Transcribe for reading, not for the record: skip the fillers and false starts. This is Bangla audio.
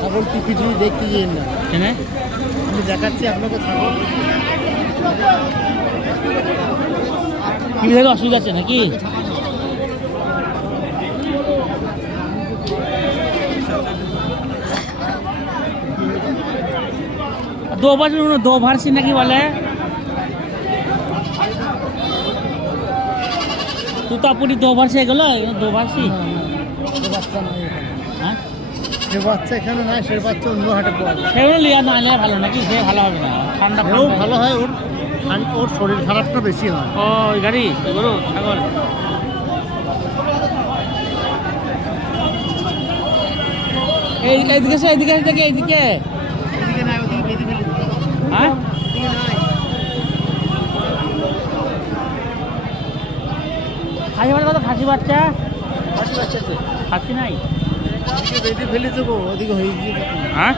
ছাগল টিপি দেখতে যান না, কেন? আমি দেখাচ্ছি আপনাকে ছাগল। টিভি থেকে অসুবিধা আছে নাকি? দো ভার্সি নাকি বলে? তুতাপুরি দো ভার্সি এগুলো দো ভার্সি? বাচ্চা নাই এখানে। হ্যাঁ, সে বাচ্চা এখানে নাই, সে বাচ্চা অন্য হাটে পাওয়া যায়। সেগুলো লিয়া না নিলে ভালো নাকি? সে ভালো হবে না, ঠান্ডা সেও ভালো হয়, ওর শরীর খারাপটা বেশি হয়। ও ওই গাড়ি গরু ছাগল। এইদিকে এইদিকে এইদিকে এইদিকে এদিকে নাই, ওদিকে বেঁধে ফেলে দিতে হবে। হ্যাঁ, এদিকে নাই। খাসি বাচ্চা কত? খাসি বাচ্চা বাচ্চা বাচ্চা তো। খাসি নাই? এদিকে বেঁধে ফেলেছে গো, ওদিকে হয়ে গিয়ে। হ্যাঁ,